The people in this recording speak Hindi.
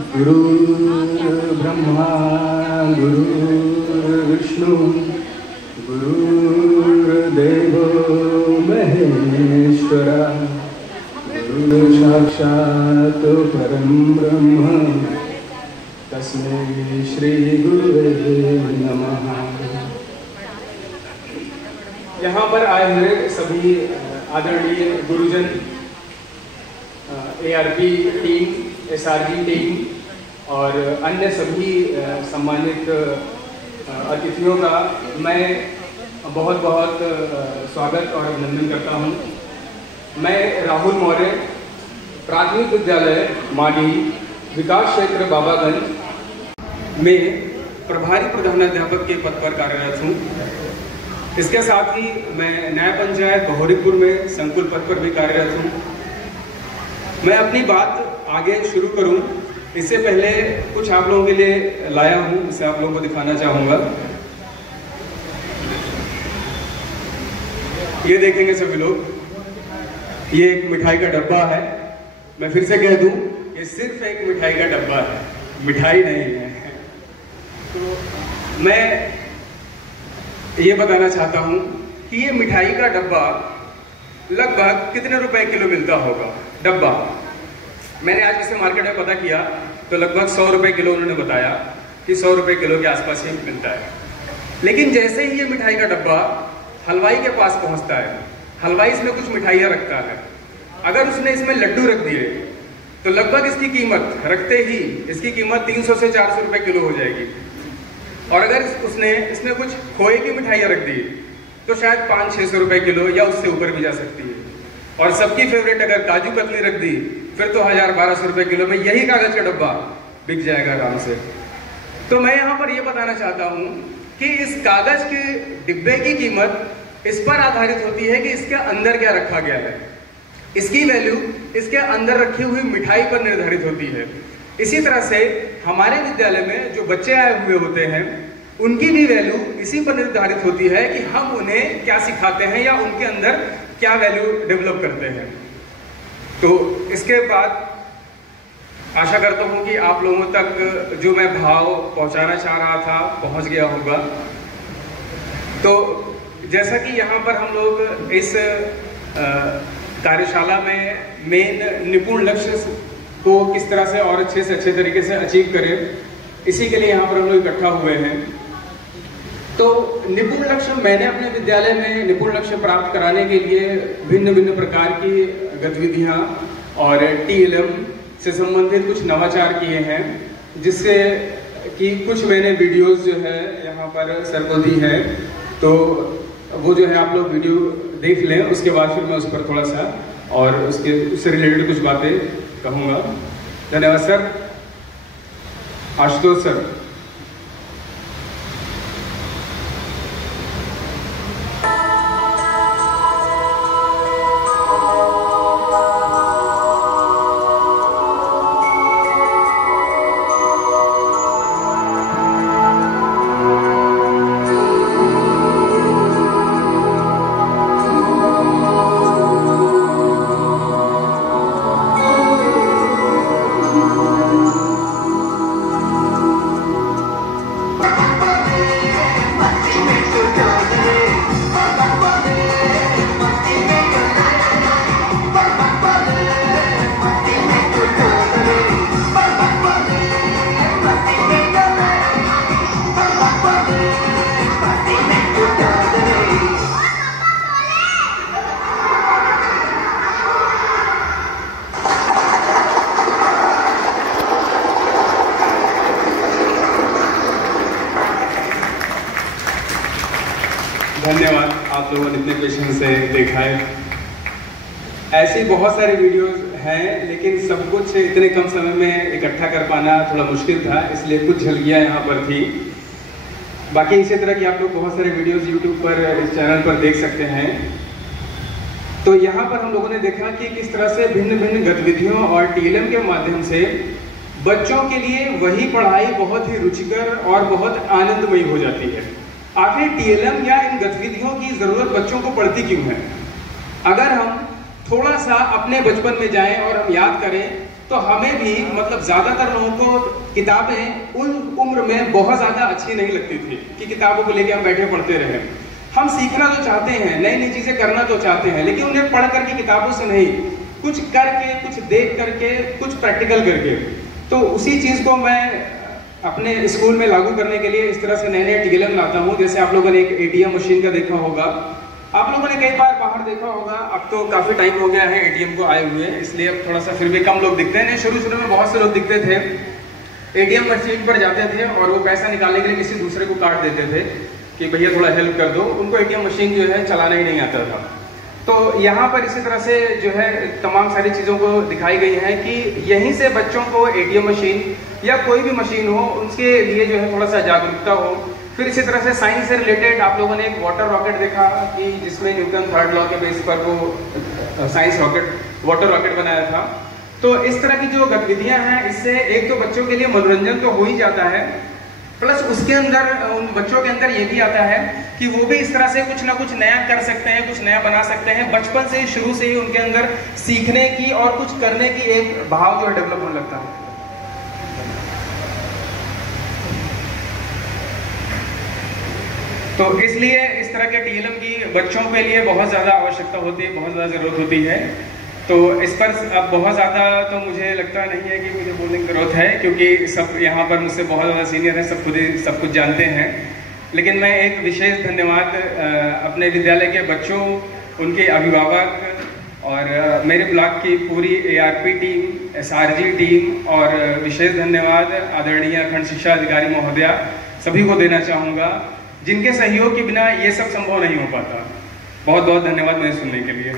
गुरुर्ब्रह्मा गुरुर्विष्णु गुरुर्देवो महेश्वरा गुरु साक्षात् परं ब्रह्म तस्मै श्री गुरुवे नमः। यहाँ पर आए हुए सभी आदरणीय गुरुजन, ARP टीम, SRG टीम और अन्य सभी सम्मानित अतिथियों का मैं बहुत बहुत स्वागत और अभिनंदन करता हूँ। मैं राहुल मौर्य, प्राथमिक विद्यालय माडी, विकास क्षेत्र बाबागंज में प्रभारी प्रधानाध्यापक के पद पर कार्यरत हूँ। इसके साथ ही मैं न्याय पंचायत बहोरीपुर में संकुल पद पर भी कार्यरत हूँ। मैं अपनी बात आगे शुरू करूं इससे पहले कुछ आप लोगों के लिए लाया हूं, इसे आप लोगों को दिखाना चाहूंगा। ये देखेंगे सभी लोग, ये एक मिठाई का डब्बा है। मैं फिर से कह दूं, ये सिर्फ एक मिठाई का डब्बा है, मिठाई नहीं है। तो मैं ये बताना चाहता हूं कि ये मिठाई का डब्बा लगभग कितने रुपए किलो मिलता होगा डब्बा। मैंने आज इसे मार्केट में पता किया तो लगभग 100 रुपए किलो उन्होंने बताया कि 100 रुपए किलो के आसपास ही मिलता है। लेकिन जैसे ही ये मिठाई का डब्बा हलवाई के पास पहुंचता है, हलवाई इसमें कुछ मिठाइयां रखता है। अगर उसने इसमें लड्डू रख दिए तो लगभग इसकी कीमत रखते ही इसकी कीमत 300 से 400 रुपए किलो हो जाएगी। और अगर उसने इसमें कुछ खोए की मिठाइयां रख दी तो शायद 500-600 रुपए किलो या उससे ऊपर भी जा सकती है। और सबकी फेवरेट अगर काजू कतली रख दी फिर तो 1000-1200 रुपए किलो में यही कागज का डब्बा बिक जाएगा आराम से। तो मैं यहाँ पर यह बताना चाहता हूँ कि इस कागज के डिब्बे की कीमत इस पर आधारित होती है कि इसके अंदर क्या रखा गया है। इसकी वैल्यू इसके अंदर रखी हुई मिठाई पर निर्धारित होती है। इसी तरह से हमारे विद्यालय में जो बच्चे आए हुए होते हैं उनकी भी वैल्यू इसी पर निर्धारित होती है कि हम उन्हें क्या सिखाते हैं या उनके अंदर क्या वैल्यू डेवलप करते हैं। तो इसके बाद आशा करता हूं कि आप लोगों तक जो मैं भाव पहुंचाना चाह रहा था पहुंच गया होगा। तो जैसा कि यहाँ पर हम लोग इस कार्यशाला में मेन निपुण लक्ष्य को किस तरह से और अच्छे से अच्छे तरीके से अचीव करें, इसी के लिए यहाँ पर हम लोग इकट्ठा हुए हैं। तो निपुण लक्ष्य, मैंने अपने विद्यालय में निपुण लक्ष्य प्राप्त कराने के लिए भिन्न भिन्न प्रकार की गतिविधियां और TLM से संबंधित कुछ नवाचार किए हैं, जिससे कि कुछ मैंने वीडियोस जो है यहाँ पर सर को दी है। तो वो जो है आप लोग वीडियो देख लें, उसके बाद फिर मैं उस पर थोड़ा सा और उससे रिलेटेड कुछ बातें कहूँगा। धन्यवाद सर। आशुतोष सर। धन्यवाद, आप लोगों ने इतने पेशेंस से देखा है। ऐसी बहुत सारी वीडियोस हैं, लेकिन सब कुछ इतने कम समय में इकट्ठा कर पाना थोड़ा मुश्किल था, इसलिए कुछ झलकियाँ यहाँ पर थी। बाकी इसी तरह की आप लोग बहुत सारे वीडियोस YouTube पर, इस चैनल पर देख सकते हैं। तो यहाँ पर हम लोगों ने देखा कि किस तरह से भिन्न भिन्न गतिविधियों और TLM के माध्यम से बच्चों के लिए वही पढ़ाई बहुत ही रुचिकर और बहुत आनंदमयी हो जाती है। आखिर TLM या इन गतिविधियों की जरूरत बच्चों को पड़ती क्यों है? अगर हम थोड़ा सा अपने बचपन में जाएं और हम याद करें तो हमें भी मतलब ज्यादातर लोगों को किताबें उन उम्र में बहुत ज्यादा अच्छी नहीं लगती थी कि किताबों को लेके हम बैठे पढ़ते रहे। हम सीखना तो चाहते हैं, नई नई चीजें करना तो चाहते हैं, लेकिन उन्हें पढ़ करके किताबों से नहीं, कुछ करके, कुछ देख करके, कुछ प्रैक्टिकल करके। तो उसी चीज को मैं अपने स्कूल में लागू करने के लिए इस तरह से नए नए टीएलएम लाता हूँ। जैसे आप लोगों ने एक एटीएम मशीन का देखा होगा, आप लोगों ने कई बार बाहर देखा होगा। अब तो काफी टाइम हो गया है एटीएम को आए हुए, इसलिए अब थोड़ा सा फिर भी कम लोग दिखते हैं। शुरू में बहुत से लोग दिखते थे, एटीएम मशीन पर जाते थे और वो पैसा निकालने के लिए किसी दूसरे को काट देते थे कि भैया थोड़ा हेल्प कर दो। उनको एटीएम मशीन जो है चलाना ही नहीं आता था। तो यहाँ पर इसी तरह से जो है तमाम सारी चीज़ों को दिखाई गई है कि यहीं से बच्चों को एटीएम मशीन या कोई भी मशीन हो उसके लिए जो है थोड़ा सा जागरूकता हो। फिर इसी तरह से साइंस से रिलेटेड आप लोगों ने एक वाटर रॉकेट देखा कि जिसमें न्यूटन थर्ड लॉ के बेस पर वो साइंस रॉकेट, वाटर रॉकेट बनाया था। तो इस तरह की जो गतिविधियां हैं, इससे एक तो बच्चों के लिए मनोरंजन तो हो ही जाता है, प्लस उसके अंदर उन बच्चों के अंदर ये भी आता है कि वो भी इस तरह से कुछ ना कुछ नया कर सकते हैं, कुछ नया बना सकते हैं। बचपन से ही, शुरू से ही उनके अंदर सीखने की और कुछ करने की एक भाव जो है डेवलप होने लगता है। तो इसलिए इस तरह के टीएलएम की बच्चों के लिए बहुत ज़्यादा आवश्यकता होती है, बहुत ज़्यादा ज़रूरत होती है। तो इस पर अब बहुत ज़्यादा तो मुझे लगता नहीं है कि मुझे बोलने की ज़रूरत है, क्योंकि सब यहाँ पर मुझसे बहुत ज़्यादा सीनियर हैं, सब खुद ही सब कुछ जानते हैं। लेकिन मैं एक विशेष धन्यवाद अपने विद्यालय के बच्चों, उनके अभिभावक और मेरे ब्लॉक की पूरी एआरपी टीम, एसआरजी टीम और विशेष धन्यवाद आदरणीय खंड शिक्षा अधिकारी महोदया सभी को देना चाहूँगा, जिनके सहयोग के बिना ये सब संभव नहीं हो पाता। बहुत बहुत धन्यवाद मुझे सुनने के लिए।